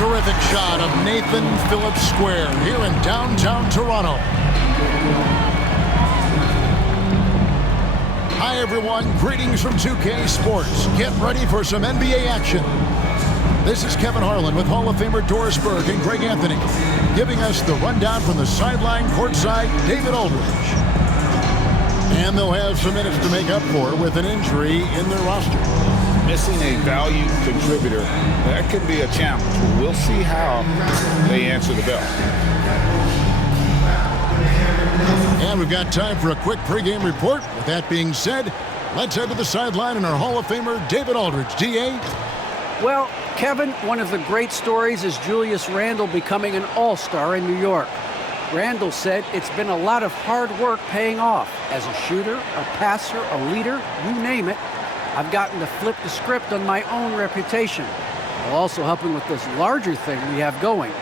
Terrific shot of Nathan Phillips Square here in downtown Toronto. Hi, everyone. Greetings from 2K Sports. Get ready for some NBA action. This is Kevin Harlan with Hall of Famer Doris Burke and Greg Anthony, giving us the rundown from the sideline courtside, David Aldridge. And they'll have some minutes to make up for with an injury in their roster. Missing a valued contributor, that could be a challenge. We'll see how they answer the bell. And we've got time for a quick pregame report. With that being said, let's head to the sideline and our Hall of Famer, David Aldridge. D.A.? Well, Kevin, one of the great stories is Julius Randle becoming an all-star in New York. Randle said it's been a lot of hard work paying off. As a shooter, a passer, a leader, you name it, I've gotten to flip the script on my own reputation, while also helping with this larger thing we have going,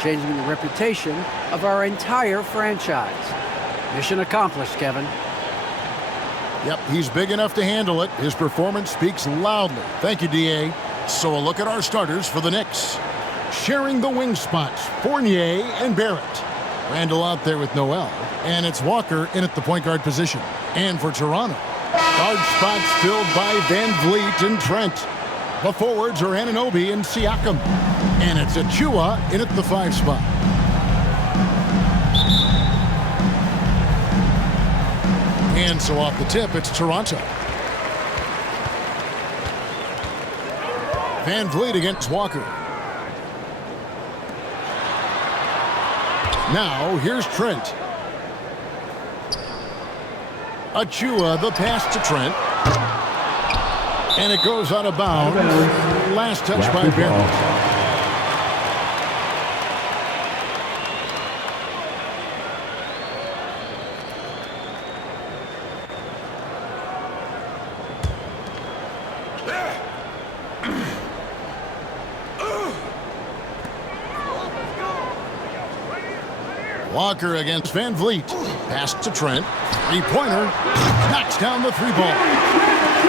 changing the reputation of our entire franchise. Mission accomplished, Kevin. Yep, he's big enough to handle it. His performance speaks loudly. Thank you, D.A. So a look at our starters for the Knicks. Sharing the wing spots, Fournier and Barrett. Randle out there with Noel. And it's Walker in at the point guard position. And for Toronto, guard spots filled by Van Vliet and Trent. The forwards are Anunoby and Siakam. And it's Achua in at the 5 spot. And so off the tip, it's Toronto. Van Vliet against Walker. Now, here's Trent. Achua, the pass to Trent. And it goes out of bounds. Last touch by Barrett. Walker against Van Vliet. Pass to Trent. Three-pointer. Knocks down the 3-ball.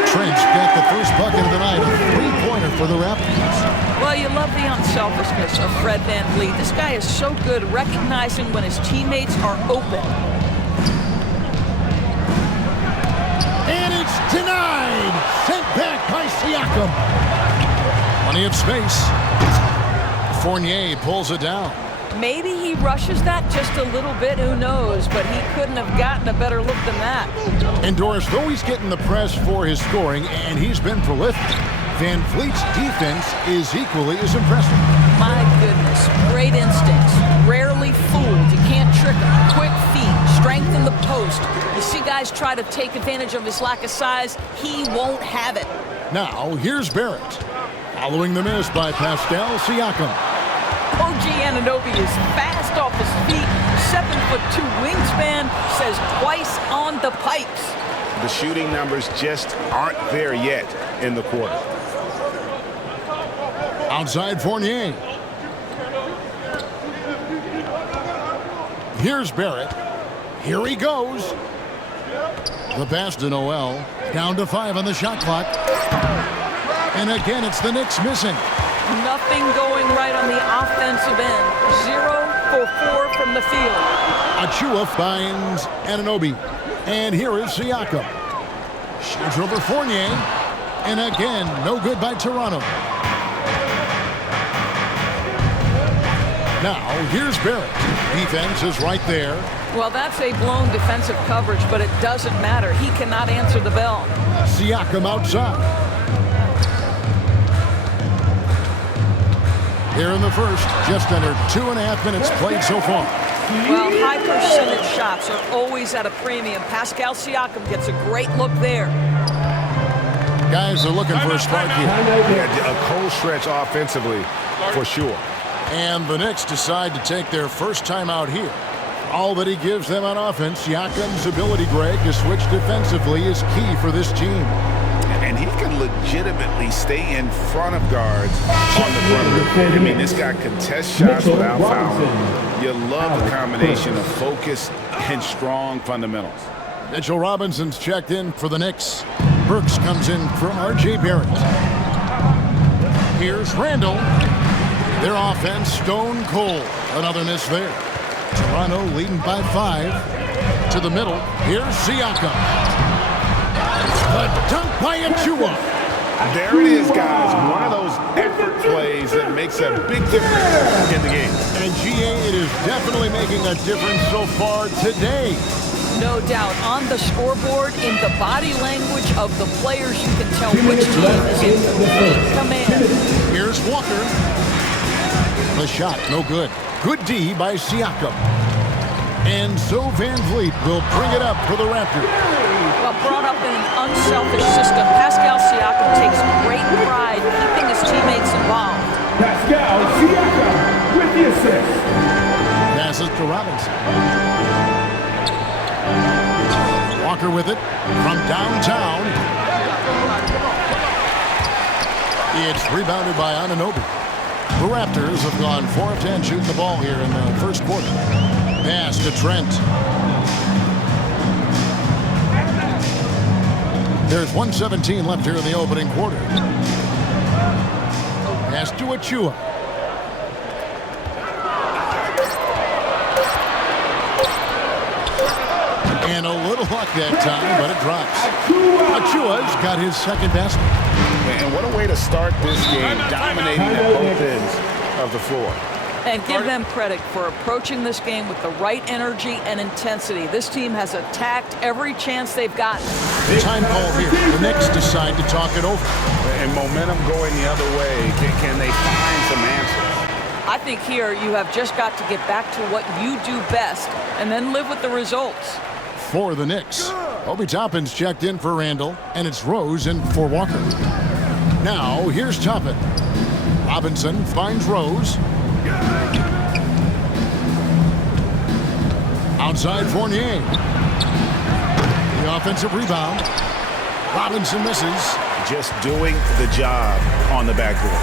Trent's got the first bucket of the night. A three-pointer for the Raptors. Well, you love the unselfishness of Fred Van Vliet. This guy is so good recognizing when his teammates are open. And it's denied. Sent back by Siakam. Plenty of space. Fournier pulls it down. Maybe he rushes that just a little bit, who knows, but he couldn't have gotten a better look than that. And Doris, though he's getting the press for his scoring, and he's been prolific, Van Vliet's defense is equally as impressive. My goodness, great instincts, rarely fooled. You can't trick him. Quick feet, strength in the post. You see guys try to take advantage of his lack of size. He won't have it. Now, here's Barrett. Following the miss by Pascal Siakam. OG Anunoby is fast off his feet, 7'2" wingspan, says twice on the pipes. The shooting numbers just aren't there yet in the quarter. Outside Fournier. Here's Barrett. Here he goes. The pass to Noel. Down to 5 on the shot clock. And again, it's the Knicks missing. Nothing going right on the offensive end. 0 for 4 from the field. Achua finds Anunoby. And here is Siakam. Shoots over Fournier. And again, no good by Toronto. Now, here's Barrett. Defense is right there. Well, that's a blown defensive coverage, but it doesn't matter. He cannot answer the bell. Siakam outside. Here in the first, just under 2.5 minutes played so far. Well, high percentage shots are always at a premium. Pascal Siakam gets a great look there. Guys are looking for a spark here. Yeah, a cold stretch offensively, for sure. And the Knicks decide to take their first time out here. All that he gives them on offense, Siakam's ability, Greg, to switch defensively is key for this team. And he can legitimately stay in front of guards on the perimeter. I mean, this guy contests shots without fouling. You love the combination of focus and strong fundamentals. Mitchell Robinson's checked in for the Knicks. Burks comes in for R.J. Barrett. Here's Randle. Their offense stone cold. Another miss there. Toronto leading by 5. To the middle. Here's Siakam. The dunk by Achua. There it is, guys. One of those effort plays that makes a big difference in the game. And GA, it is definitely making a difference so far today. No doubt. On the scoreboard, in the body language of the players, you can tell which team is in complete command. Here's Walker. The shot, no good. Good D by Siakam. And so Van Vliet will bring it up for the Raptors. Well, brought up in an unselfish system, Pascal Siakam takes great pride keeping his teammates involved. Pascal Siakam with the assist. Passes to Robinson. Walker with it from downtown. It's rebounded by Anunoby. The Raptors have gone 4 of 10 shooting the ball here in the first quarter. Pass to Trent. There's 1:17 left here in the opening quarter. Pass to Achua. And a little luck that time, but it drops. Achua's got his second basket. And what a way to start this game, dominating at both ends of the floor. And give them credit for approaching this game with the right energy and intensity. This team has attacked every chance they've gotten. Time call here. The Knicks decide to talk it over. And momentum going the other way. Can they find some answers? I think here you have just got to get back to what you do best and then live with the results. For the Knicks, Obi Toppin's checked in for Randall, and it's Rose in for Walker. Now, here's Toppin. Robinson finds Rose. Outside Fournier. The offensive rebound. Robinson misses. Just doing the job on the backboard.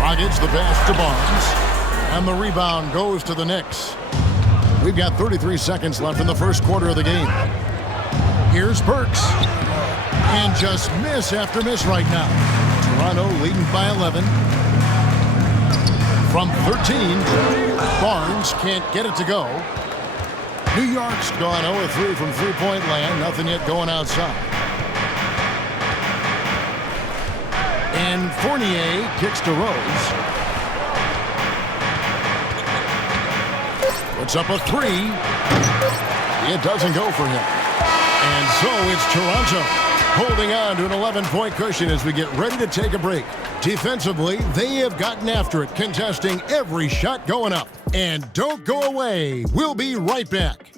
Rockets the pass to Barnes. And the rebound goes to the Knicks. We've got 33 seconds left in the first quarter of the game. Here's Burks. And just miss after miss right now. Toronto leading by 11. From 13, Barnes can't get it to go. New York's gone 0-3 from three-point land. Nothing yet going outside. And Fournier kicks to Rose. Puts up a 3. It doesn't go for him. And so it's Toronto holding on to an 11-point cushion as we get ready to take a break. Defensively, they have gotten after it, contesting every shot going up. And don't go away. We'll be right back.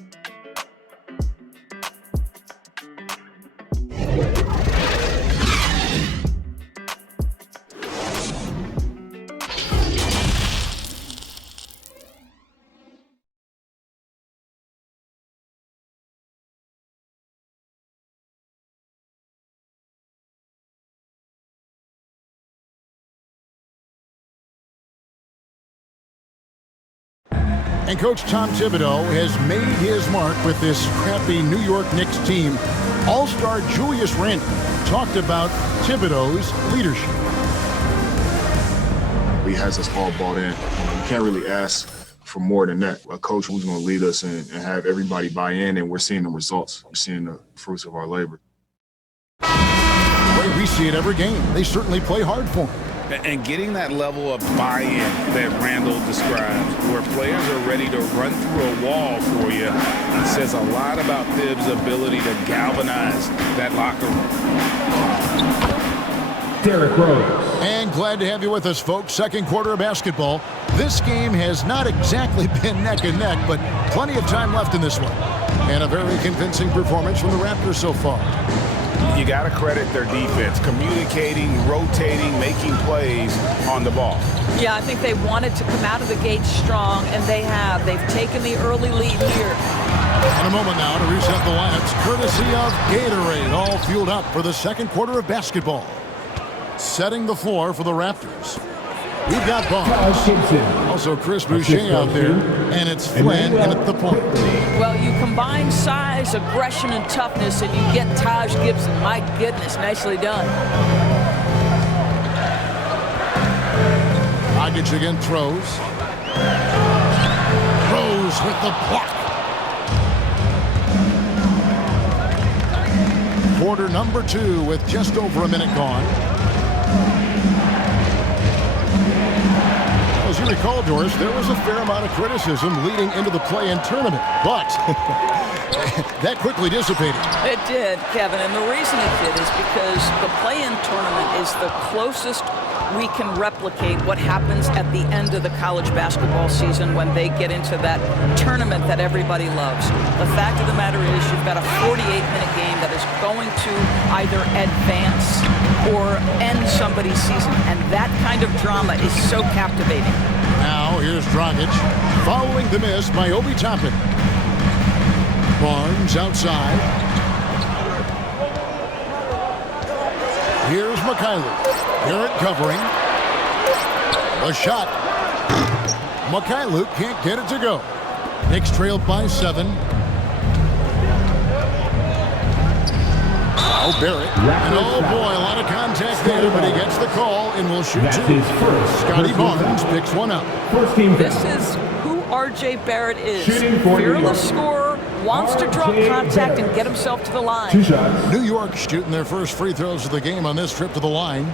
And Coach Tom Thibodeau has made his mark with this scrappy New York Knicks team. All-star Julius Randle talked about Thibodeau's leadership. He has us all bought in. You can't really ask for more than that. A coach who's going to lead us and have everybody buy in, and we're seeing the results. We're seeing the fruits of our labor. The way we see it every game, they certainly play hard for him. And getting that level of buy-in that Randall describes, where players are ready to run through a wall for you, it says a lot about Thibs' ability to galvanize that locker room. Derrick Rose. And glad to have you with us, folks. Second quarter of basketball. This game has not exactly been neck and neck, but plenty of time left in this one. And a very convincing performance from the Raptors so far. You got to credit their defense, communicating, rotating, making plays on the ball. Yeah, I think they wanted to come out of the gate strong, and they have. They've taken the early lead here. In a moment now to reset the lineups, courtesy of Gatorade, all fueled up for the second quarter of basketball. Setting the floor for the Raptors. We've got Barnes. Also Chris Boucher out there, and it's Flynn in at the point. Well, you combine size, aggression, and toughness, and you get Taj Gibson. My goodness, nicely done. Dragic again throws. Rose with the block. Quarter number 2 with just over a minute gone. As you recall, Doris, there was a fair amount of criticism leading into the play-in tournament, but that quickly dissipated. It did, Kevin, and the reason it did is because the play-in tournament is the closest we can replicate what happens at the end of the college basketball season when they get into that tournament that everybody loves. The fact of the matter is you've got a 48-minute game that is going to either advance or end somebody's season, and that kind of drama is so captivating. Now here's Dragic following the miss by Obi Toppin. Barnes outside. Here's McKaylee. Barrett covering. A shot. McKaylee can't get it to go. Knicks trailed by 7. Oh, Barrett. And oh boy, a lot of contact there, but he gets the call and will shoot 2. Scotty Barnes picks one up. This is who R.J. Barrett is. Fearless scorer, wants to draw contact and get himself to the line. 2 shots. New York shooting their first free throws of the game on this trip to the line.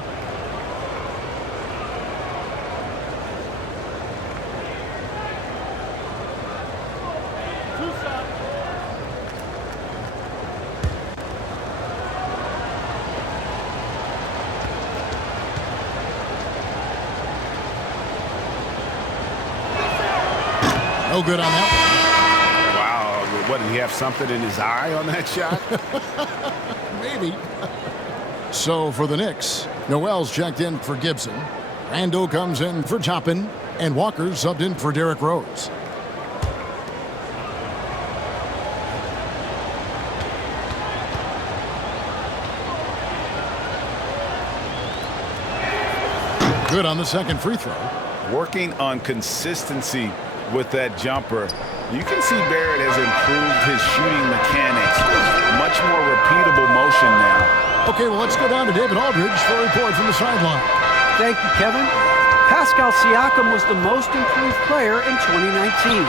No good on that. Wow, what, did he have something in his eye on that shot? Maybe. So for the Knicks, Noel's checked in for Gibson. Randall comes in for Toppin, and Walker's subbed in for Derrick Rose. Good on the second free throw. Working on consistency with that jumper. You can see Barrett has improved his shooting mechanics. Much more repeatable motion now. Okay, well, let's go down to David Aldridge for a report from the sideline. Thank you, Kevin. Pascal Siakam was the most improved player in 2019.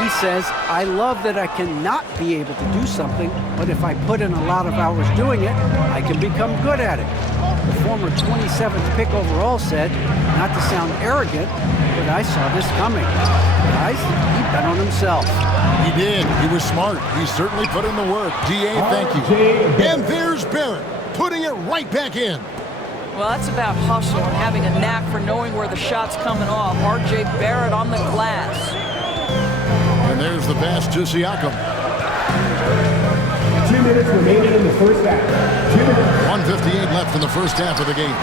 He says, I love that I cannot be able to do something, but if I put in a lot of hours doing it, I can become good at it. The former 27th pick overall said, not to sound arrogant, but I saw this coming. Guys, he bet on himself. He did. He was smart. He certainly put in the work. D.A., thank you. And there's Barrett putting it right back in. Well, that's about hustle and having a knack for knowing where the shot's coming off. R.J. Barrett on the glass. And there's the pass to Siakam. 2 minutes remaining in the first half. 2 minutes. 1:58 left in the first half of the game.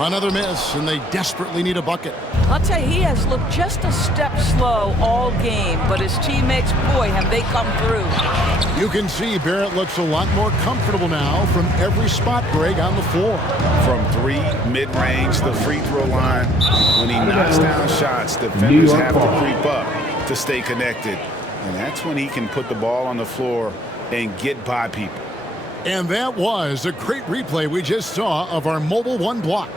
Another miss, and they desperately need a bucket. I'll tell you, he has looked just a step slow all game, but his teammates, boy, have they come through. You can see Barrett looks a lot more comfortable now from every spot, Greg, on the floor. From 3, mid-range, the free throw line. When he knocks down shots, defenders have to creep up to stay connected. And that's when he can put the ball on the floor and get by people. And that was a great replay we just saw of our Mobile One block.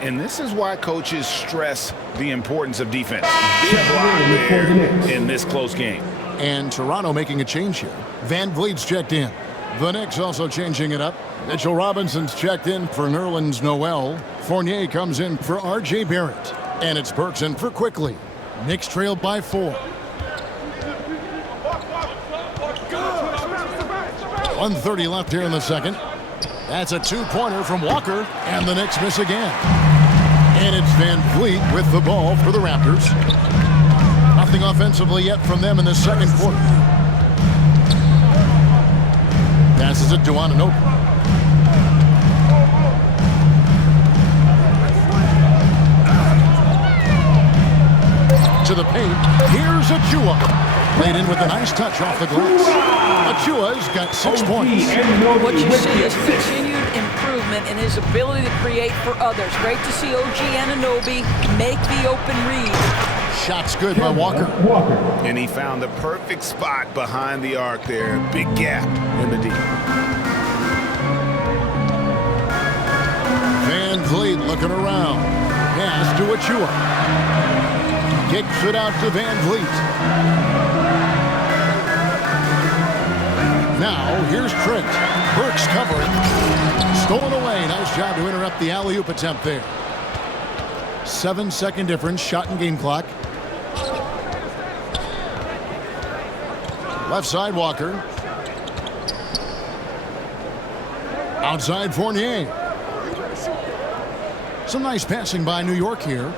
And this is why coaches stress the importance of defense. Big block there in this close game. And Toronto making a change here. Van Vliet's checked in. The Knicks also changing it up. Mitchell Robinson's checked in for Nerlens Noel. Fournier comes in for R.J. Barrett. And it's Burks in for Quickly. Knicks trailed by 4. 1:30 left here in the second. That's a 2-pointer from Walker, and the Knicks miss again. And it's Van Vliet with the ball for the Raptors. Nothing offensively yet from them in the second quarter. Passes it to Anunoby. To the paint. Here's Achua. Played in with a nice touch off the glass. Achua's got 6 points. What you see is continued improvement in his ability to create for others. Great to see OG Anunoby make the open read. Shot's good by Walker. And he found the perfect spot behind the arc there. Big gap in the D. Van Vliet Looking around. Pass to Achua. Kicks it out to Van Vliet. Now, here's Trent. Burks covering. Stolen away. Nice job to interrupt the alley-oop attempt there. 7-second difference. Shot and game clock. Left side, Walker. Outside, Fournier. Some nice passing by New York here.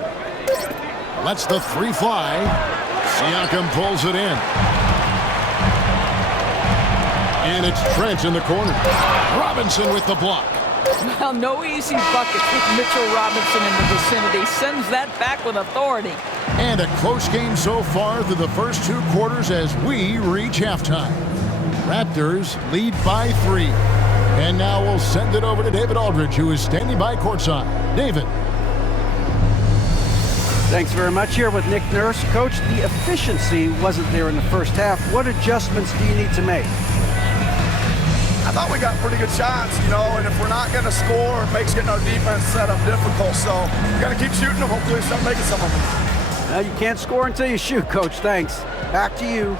Lets the three fly. Siakam pulls it in. And it's Trent in the corner. Robinson with the block. Well, no easy buckets with Mitchell Robinson in the vicinity. Sends that back with authority. And a close game so far through the first 2 quarters as we reach halftime. Raptors lead by 3. And now we'll send it over to David Aldridge, who is standing by courtside. David. Thanks very much. Here with Nick Nurse. Coach, the efficiency wasn't there in the first half. What adjustments do you need to make? I thought we got pretty good shots, and if we're not going to score, it makes getting our defense set up difficult. So we got to keep shooting them. Hopefully we start making some of them. Well, you can't score until you shoot, Coach. Thanks. Back to you.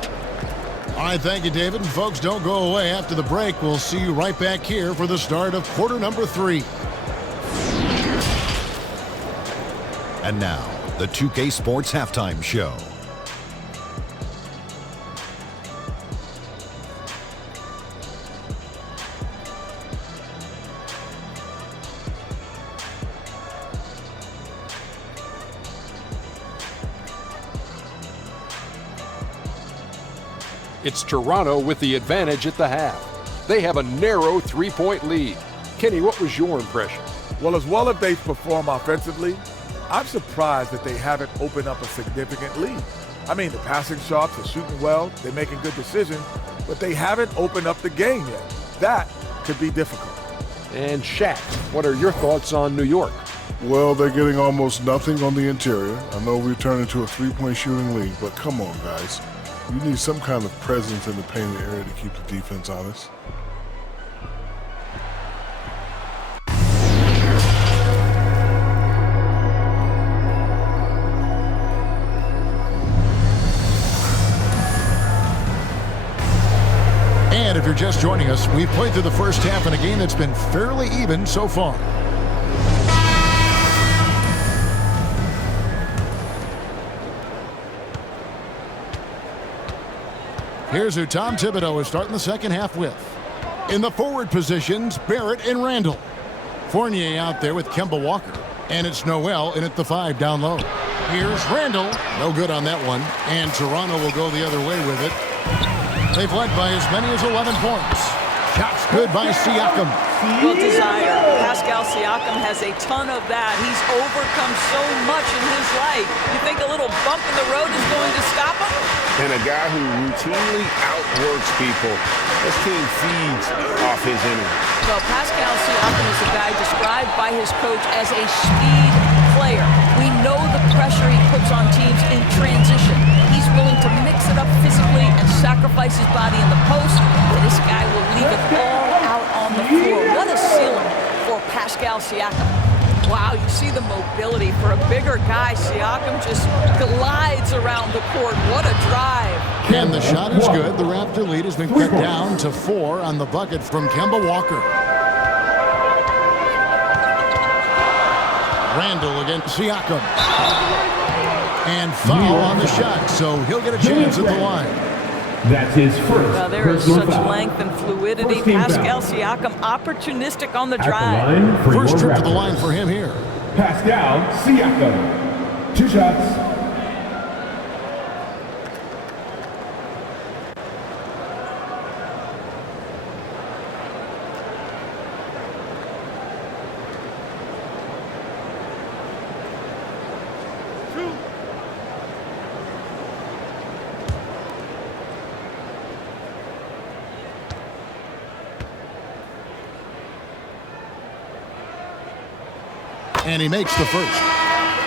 All right, thank you, David. And folks, don't go away. After the break, we'll see you right back here for the start of quarter number 3. And now, the 2K Sports Halftime Show. It's Toronto with the advantage at the half. They have a narrow 3-point lead. Kenny, what was your impression? Well, as well as they perform offensively, I'm surprised that they haven't opened up a significant lead. I mean, the passing shots are shooting well, they're making good decisions, but they haven't opened up the game yet. That could be difficult. And Shaq, what are your thoughts on New York? Well, they're getting almost nothing on the interior. I know we've turned into a 3-point shooting league, but come on, guys. You need some kind of presence in the painted area to keep the defense honest. And if you're just joining us, we've played through the first half in a game that's been fairly even so far. Here's who Tom Thibodeau is starting the second half with. In the forward positions, Barrett and Randall. Fournier out there with Kemba Walker. And it's Noel in at the 5 down low. Here's Randall. No good on that one. And Toronto will go the other way with it. They've led by as many as 11 points. Shots good by Siakam. Well, desire. Pascal Siakam has a ton of that. He's overcome so much in his life. You think a little bump in the road is going to stop him? And a guy who routinely outworks people. This team feeds off his energy. Well, Pascal Siakam is a guy described by his coach as a speed player. We know the pressure he puts on teams in transition. He's willing to mix it up physically and sacrifice his body in the post. And this guy will leave it all out on the floor. What a ceiling for Pascal Siakam. Wow, you see the mobility for a bigger guy. Siakam just glides around the court. What a drive. And the shot is good. The Raptor lead has been cut down to 4 on the bucket from Kemba Walker. Randall against Siakam. And foul on the shot, so he'll get a chance at the line. That's his first. Now there is such length and fluidity. Pascal Siakam opportunistic on the drive. First trip to the line for him here. Pascal Siakam. 2 shots. And he makes the first.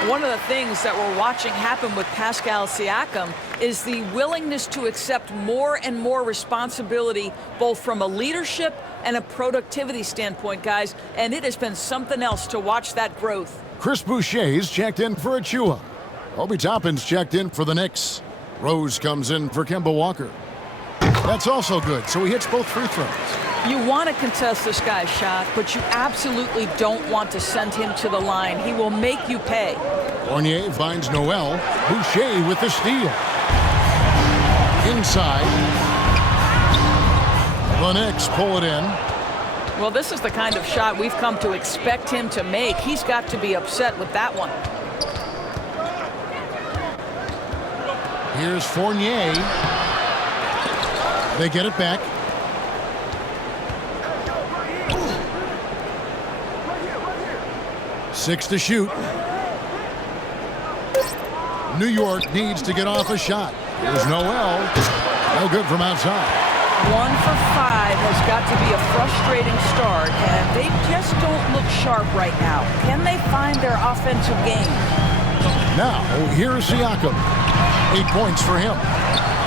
One of the things that we're watching happen with Pascal Siakam is the willingness to accept more and more responsibility, both from a leadership and a productivity standpoint, guys. And it has been something else to watch that growth. Chris Boucher's checked in for Achua. Obi Toppin's checked in for the Knicks. Rose comes in for Kemba Walker. That's also good, so he hits both free throws. You want to contest this guy's shot, but you absolutely don't want to send him to the line. He will make you pay. Fournier finds Noel. Boucher with the steal. Inside. The Knicks pull it in. Well, this is the kind of shot we've come to expect him to make. He's got to be upset with that one. Here's Fournier. They get it back. Six to shoot. New York needs to get off a shot. Here's Noel. No good from outside. 1 for 5 has got to be a frustrating start, and they just don't look sharp right now. Can they find their offensive game? Now, here's Siakam. 8 points for him.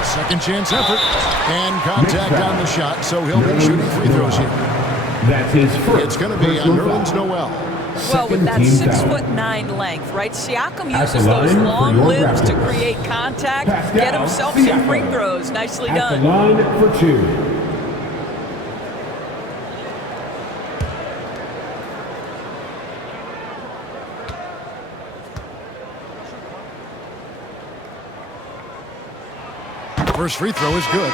Second chance effort. And contact on the shot, so he'll be shooting free throws here. That's his first. It's going to be on Nerlens Noel. Well, with that 6'9" length, right? Siakam uses those long limbs to create contact, get himself some free throws. Nicely done. At the line for 2. First free throw is good.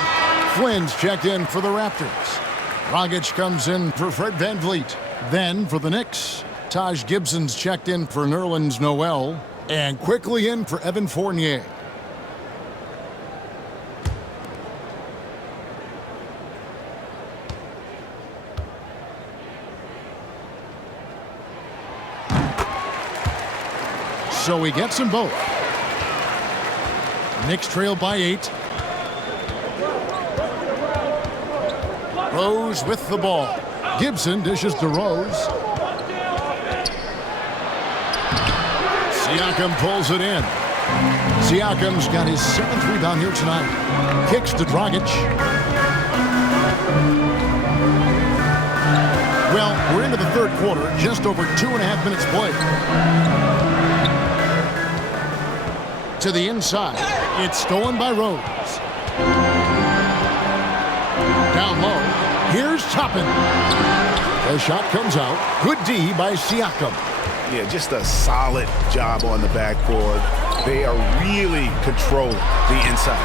Flynn's checked in for the Raptors. Dragic comes in for Fred VanVleet. Then for the Knicks, Taj Gibson's checked in for Nerlens Noel. And quickly in for Evan Fournier. So he gets them both. Knicks trail by 8. Rose with the ball. Gibson dishes to Rose. Siakam pulls it in. Siakam's got his 7th rebound here tonight. Kicks to Dragic. Well, we're into the third quarter. Just over 2.5 minutes played. To the inside. It's stolen by Rose. Down low. Here's Toppin. The shot comes out. Good D by Siakam. Yeah, just a solid job on the backboard. They are really controlling the inside.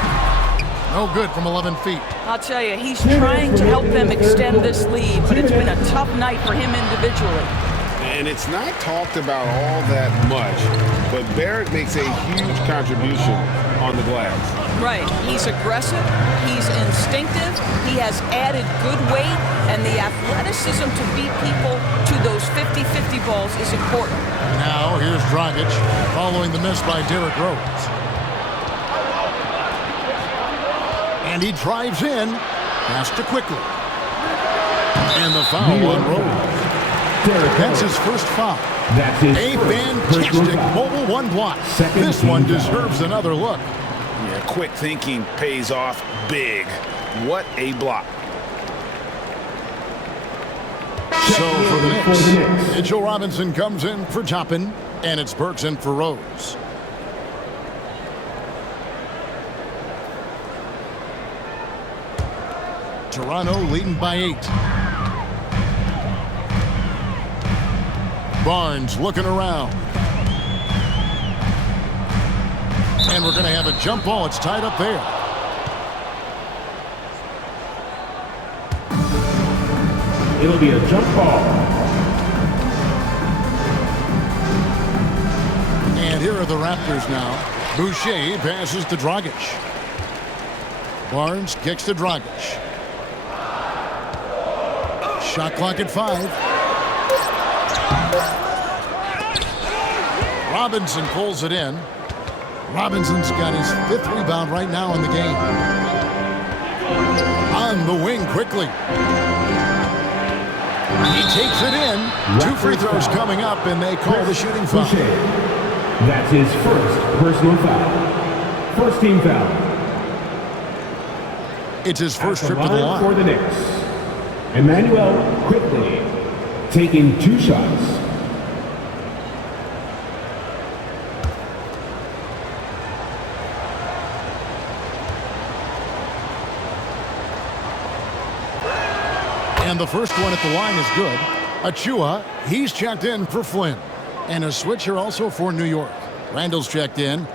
No good from 11 feet. I'll tell you, he's trying to help them extend this lead, but it's been a tough night for him individually. And it's not talked about all that much, but Barrett makes a huge contribution on the glass. Right. He's aggressive. He's instinctive. He has added good weight, and the athleticism to beat people to those 50-50 balls is important. Now here's Dragic following the miss by Derrick Rose. And he drives in. Pass to quickly. And the foul on Rose. That's his first foul. That's his a fantastic mobile 1 block. This one deserves another look. Yeah, quick thinking pays off big. What a block. So for the Knicks, Mitchell Robinson comes in for Toppin, and it's Burks in for Rose. Toronto leading by 8. Barnes looking around. And we're going to have a jump ball. It's tied up there. It'll be a jump ball. And here are the Raptors now. Boucher passes to Dragic. Barnes kicks to Dragic. Shot clock at 5. Robinson pulls it in. Robinson's got his 5th rebound right now in the game. On the wing quickly. He takes it in. 2 free throws coming up, and they call the shooting foul. That's his first personal foul. First team foul. It's his first trip to the line. For the Knicks, Emmanuel quickly taking 2 shots. And the first one at the line is good. Achua, he's checked in for Flynn. And a switch here also for New York. Randall's checked in.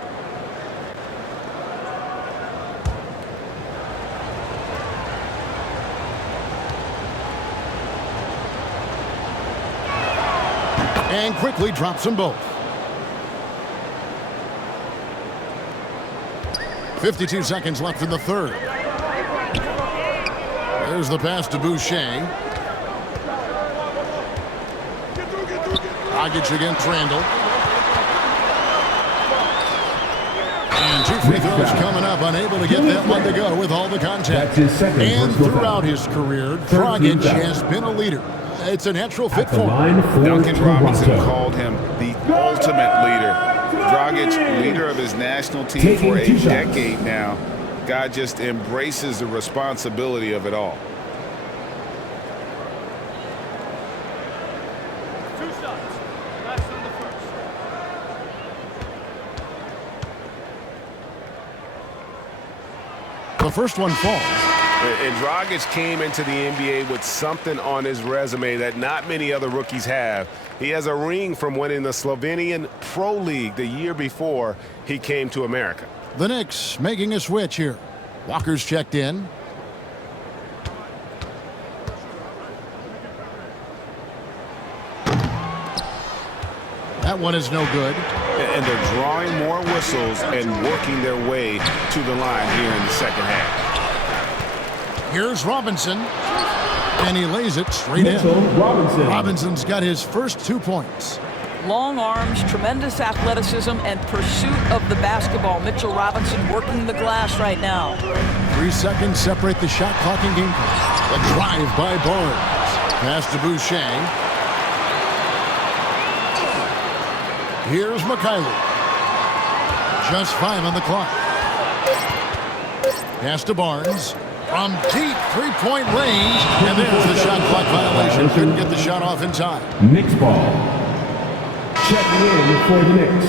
And quickly drops them both. 52 seconds left in the third. There's the pass to Boucher. Dragic against Randall. And 2 free throws coming up, unable to get that one to go with all the contact. And throughout his career, Dragic has been a leader. It's a natural fit for him. Duncan Robinson called him the ultimate leader. Dragic, leader of his national team for a decade now. Guy just embraces the responsibility of it all. The first one falls. And Dragic came into the NBA with something on his resume that not many other rookies have. He has a ring from winning the Slovenian Pro League the year before he came to America. The Knicks making a switch here. Walker's checked in. That one is no good. And they're drawing more whistles and working their way to the line here in the second half. Here's Robinson. And he lays it straight in. Robinson's got his first 2 points. Long arms, tremendous athleticism, and pursuit of the basketball. Mitchell Robinson working the glass right now. 3 seconds separate the shot clock and game clock. A drive by Barnes. Pass to Boucher. Here's McCareer. Just 5 on the clock. Pass to Barnes. From deep 3-point range. And there's the shot clock violation. Couldn't get the shot off in time. Knicks ball. Checking in for the Knicks.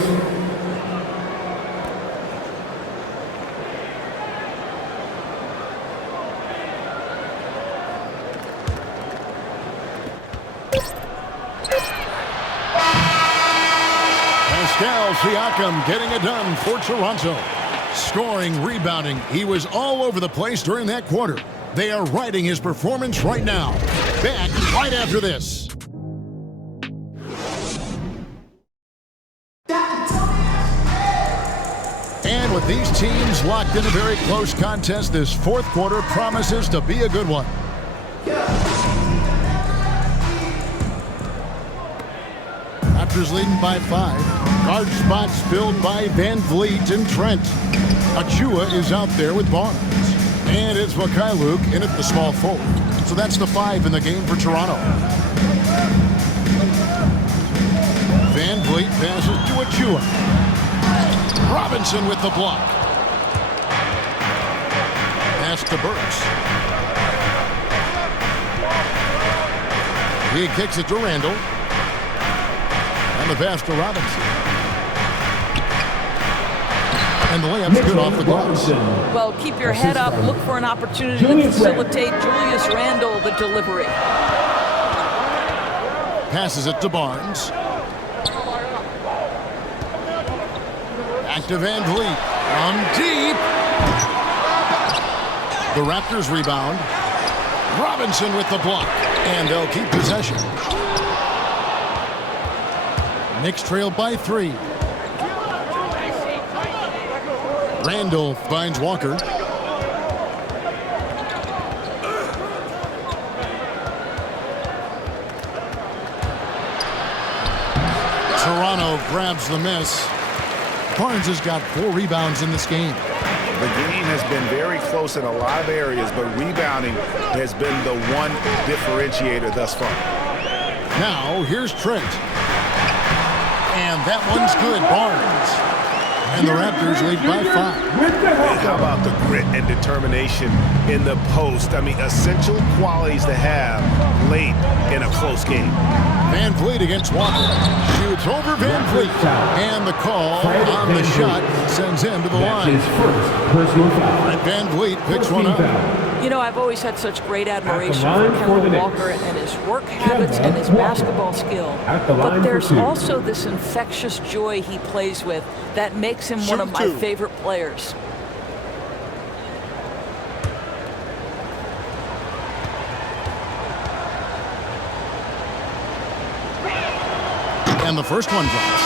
Pascal Siakam getting it done for Toronto. Scoring, rebounding. He was all over the place during that quarter. They are riding his performance right now. Back right after this. And with these teams locked in a very close contest, this fourth quarter promises to be a good one. Raptors leading by 5. Guard spots filled by Van Vliet and Trent. Achua is out there with Barnes. And it's McCareer in at the small forward. So that's the 5 in the game for Toronto. Van Vliet passes to Achua. Robinson with the block. Pass to Burks. He kicks it to Randall. And the pass to Robinson. And the layup's good off the glass. Well, keep your head up. Look for an opportunity to facilitate Julius Randle the delivery. Passes it to Barnes. Back to Van Vliet. From deep. The Raptors rebound. Robinson with the block. And they'll keep possession. Knicks trail by 3. Randall finds Walker. Toronto grabs the miss. Barnes has got 4 rebounds in this game. The game has been very close in a lot of areas, but rebounding has been the one differentiator thus far. Now, here's Trent. And that one's good. Barnes. And the Raptors lead by 5. How about the grit and determination in the post? I mean, essential qualities to have late in a close game. Van Vliet against Walker. Shoots over Van Vliet. And the call on the shot sends him to the line. His first personal foul. And Van Vliet picks one up. You know, I've always had such great admiration for Kemba Walker and his work habits and his basketball skill. But there's also this infectious joy he plays with that makes him one of my favorite players. And the first one drops.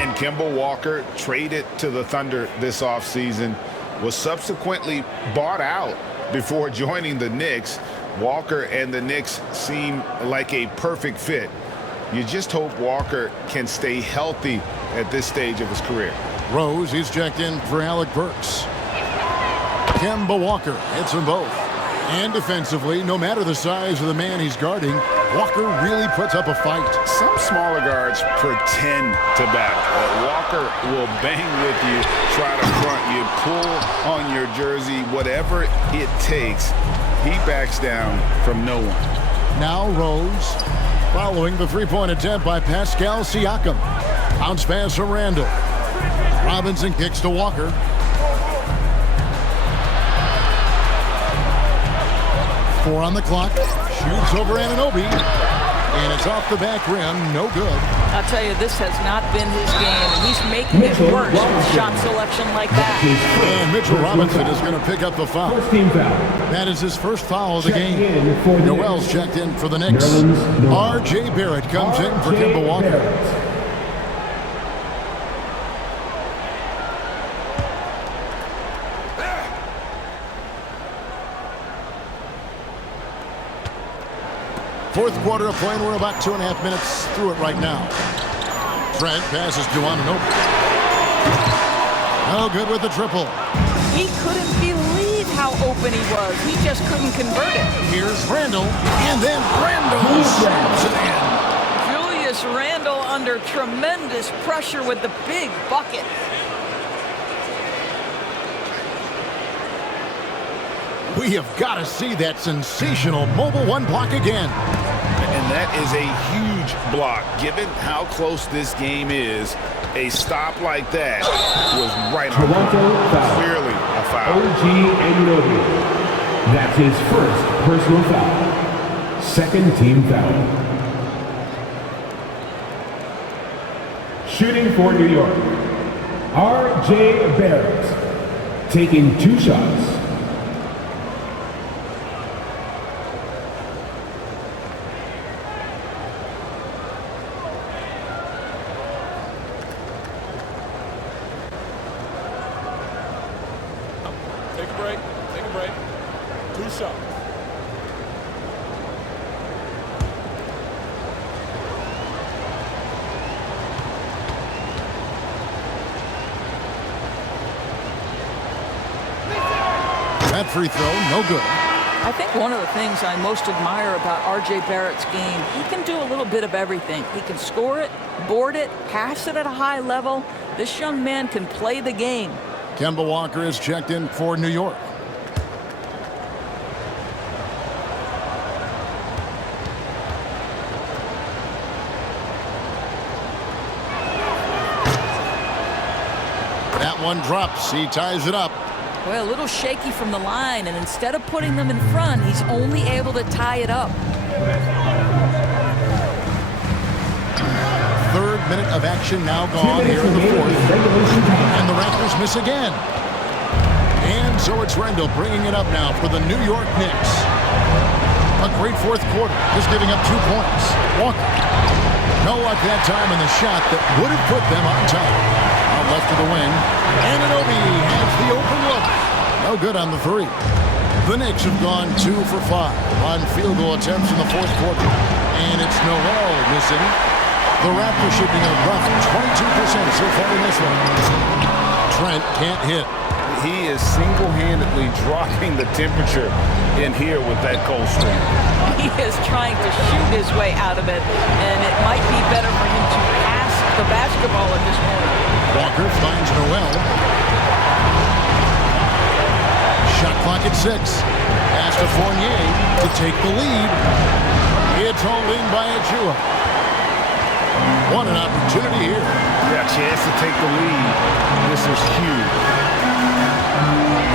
And Kemba Walker, traded to the Thunder this offseason, was subsequently bought out before joining the Knicks. Walker and the Knicks seem like a perfect fit. You just hope Walker can stay healthy at this stage of his career. Rose, he's checked in for Alec Burks. Kemba Walker hits them both. And defensively, no matter the size of the man he's guarding, Walker really puts up a fight. Some smaller guards pretend to battle. Walker will bang with you, try to front you, pull on your jersey, whatever it takes. He backs down from no one. Now Rose, following the three-point attempt by Pascal Siakam. Bounce pass from Randall. Robinson kicks to Walker. Four on the clock. Shoots over Anunoby. And it's off the back rim. No good. I'll tell you, this has not been his game. And he's making it worse with shot selection like that. And Mitchell Robinson is going to pick up the foul. First team foul. That is his first foul of the game. Noel's checked in for the Knicks. R.J. Barrett comes in for Kemba Walker. Fourth quarter of play, and we're about 2.5 minutes through it right now. Trent passes to Anunoby. No good with the triple. He couldn't believe how open he was. He just couldn't convert it. Here's Randall, and then Randall slams it in. Julius Randle under tremendous pressure with the big bucket. We have got to see that sensational mobile one block again. And that is a huge block. Given how close this game is, a stop like that was right on. Clearly a foul. OG Anunoby. That's his first personal foul. Second team foul. Shooting for New York, R.J. Barrett, taking 2 shots. Take a break. 2 shots. That free throw, no good. I think one of the things I most admire about R.J. Barrett's game, he can do a little bit of everything. He can score it, board it, pass it at a high level. This young man can play the game. Kemba Walker is checked in for New York. That one drops. He ties it up. Well, a little shaky from the line, and instead of putting them in front, he's only able to tie it up. Third minute of action now gone here in the fourth. And the Raptors miss again. And so it's Randall bringing it up now for the New York Knicks. A great fourth quarter, just giving up 2 points. Walker. No luck that time in the shot that would have put them on top. Out left of the wing. Anunoby has the open look. No good on the three. The Knicks have gone 2 for 5 on field goal attempts in the fourth quarter. And it's Noel missing. The Raptors shooting a rough 22% so far in this one. Trent can't hit. He is single-handedly dropping the temperature in here with that cold streak. He is trying to shoot his way out of it, and it might be better for him to pass the basketball basketball at this point. Walker finds Noel. Shot clock at 6. Pass to Fournier to take the lead. It's hauled in by Achua. What an opportunity here. Yeah, chance to take the lead. This is huge.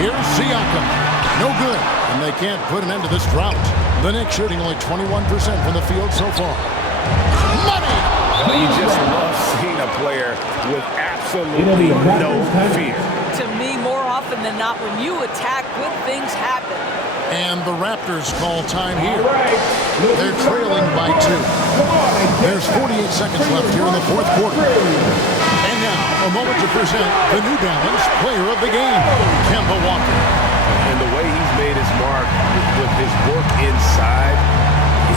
Here's Siakam. No good. And they can't put an end to this drought. The Knicks shooting only 21% from the field so far. Money! You just love seeing a player with absolutely no fear. To me, more often than not, when you attack, good things happen. And the Raptors call time here. They're trailing by 2. There's 48 seconds left here in the fourth quarter. And now, a moment to present the New Balance Player of the Game, Kemba Walker. And the way he's made his mark with his work inside,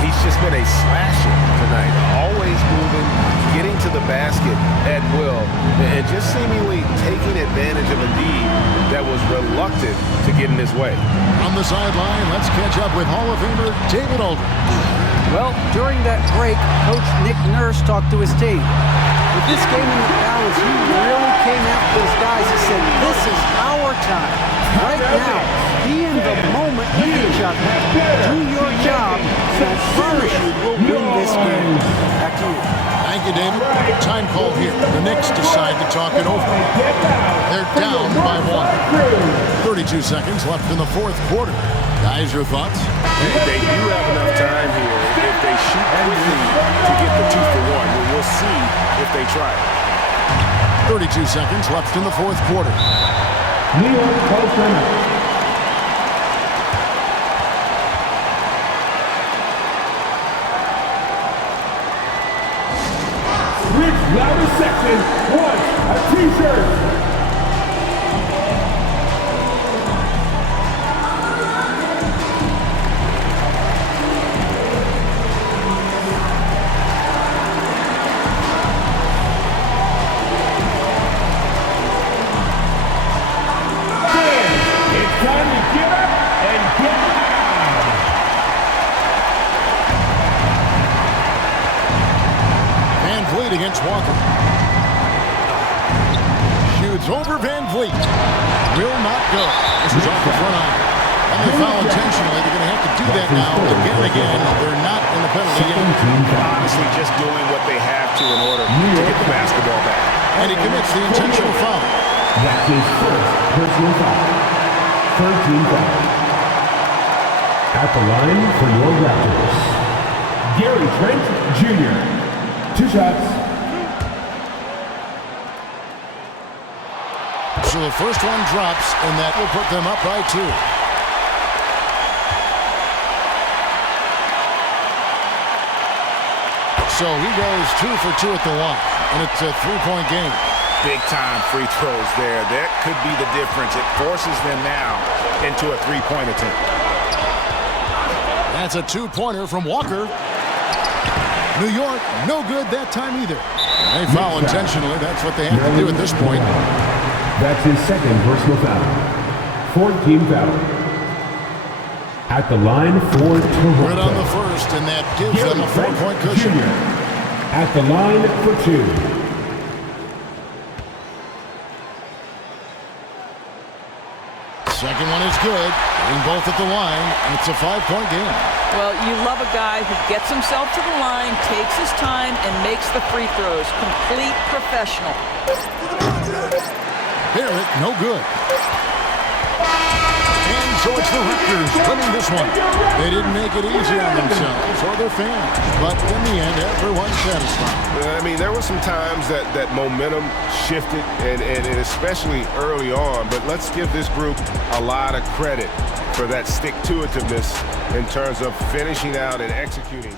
he's just been a slasher tonight. Always moving, getting to the basket at will, and just seemingly taking advantage of a need that was reluctant to get in his way. On the sideline, let's catch up with Hall of Famer David Aldridge. Well, during that break, Coach Nick Nurse talked to his team. With this game in the balance, he really came after his guys. He said, this is our time. Right now, be in the moment with each other. Do your job, and I promise you we'll win this game. Back to you. Thank you, David. Time call here. The Knicks decide to talk it over. They're down by 1. 32 seconds left in the fourth quarter. Guys, your thoughts? They do have enough time here. If they shoot quickly to get the 2 for 1, we'll see if they try. 32 seconds left in the fourth quarter. New York calls timeout. Rich Louder section wants a t-shirt. Against Walker. Shoots over Van Vliet. Will not go. This is off the front iron. And they foul intentionally. They're going to have to do that now again and again. They're not in the penalty yet. Honestly, just doing what they have to in order to get the basketball back. And he commits the intentional foul. That's his first personal foul. 13 foul. At the line for your Raptors, Gary Trent Jr. 2 shots. So the first one drops, and that will put them up by 2. So he goes 2 for 2 at the line, and it's a 3-point game. Big-time free throws there. That could be the difference. It forces them now into a 3-point attempt. That's a 2-pointer from Walker. New York, no good that time either. They foul intentionally. That's what they have to do at this point. That's his second personal foul. 14 foul. At the line for Toronto. Good on the first, and that gives them a 4-point cushion. Jr. At the line for 2. Second one is good. Getting both at the line, and it's a 5-point game. Well, you love a guy who gets himself to the line, takes his time, and makes the free throws. Complete professional. Barrett, no good. And so it's the Raptors winning this one. They didn't make it easy on themselves or their fans, but in the end, everyone's satisfied. I mean, there were some times that momentum shifted, and especially early on, but let's give this group a lot of credit for that stick-to-itiveness in terms of finishing out and executing.